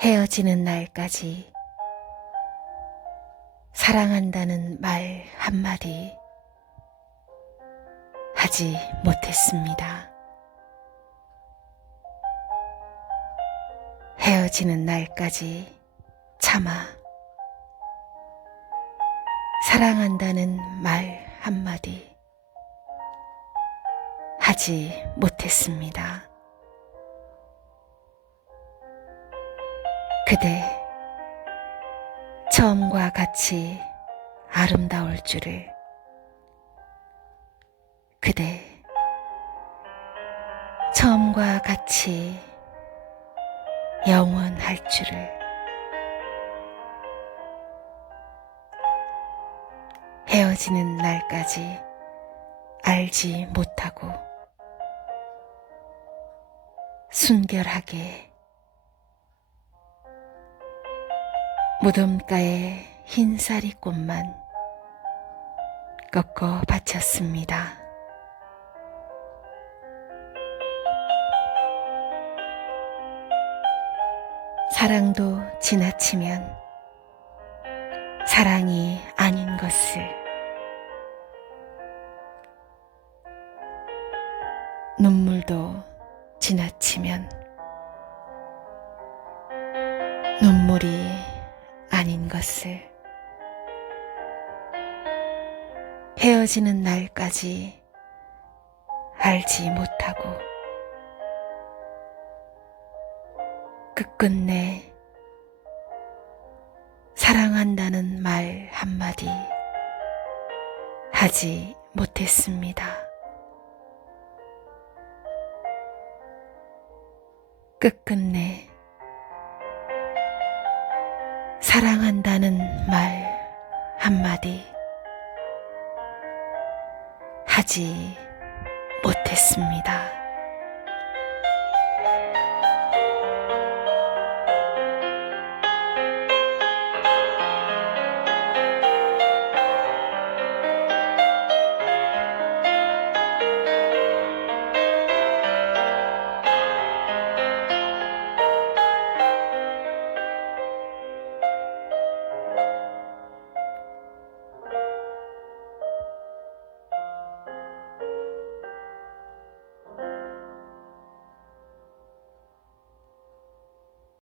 헤어지는 날까지 사랑한다는 말 한마디 하지 못했습니다. 헤어지는 날까지 참아 사랑한다는 말 한마디 하지 못했습니다. 그대 처음과 같이 아름다울 줄을. 그대 처음과 같이 영원할 줄을. 헤어지는 날까지 알지 못하고 순결하게 무덤가에 흰쌀이 꽃만 꺾어 바쳤습니다. 사랑도 지나치면 사랑이 아닌 것을 눈물도 지나치면 눈물이 아닌 것을 헤어지는 날까지 알지 못하고 끝끝내 사랑한다는 말 한마디 하지 못했습니다. 끝끝내 사랑한다는 말 한마디 하지 못했습니다.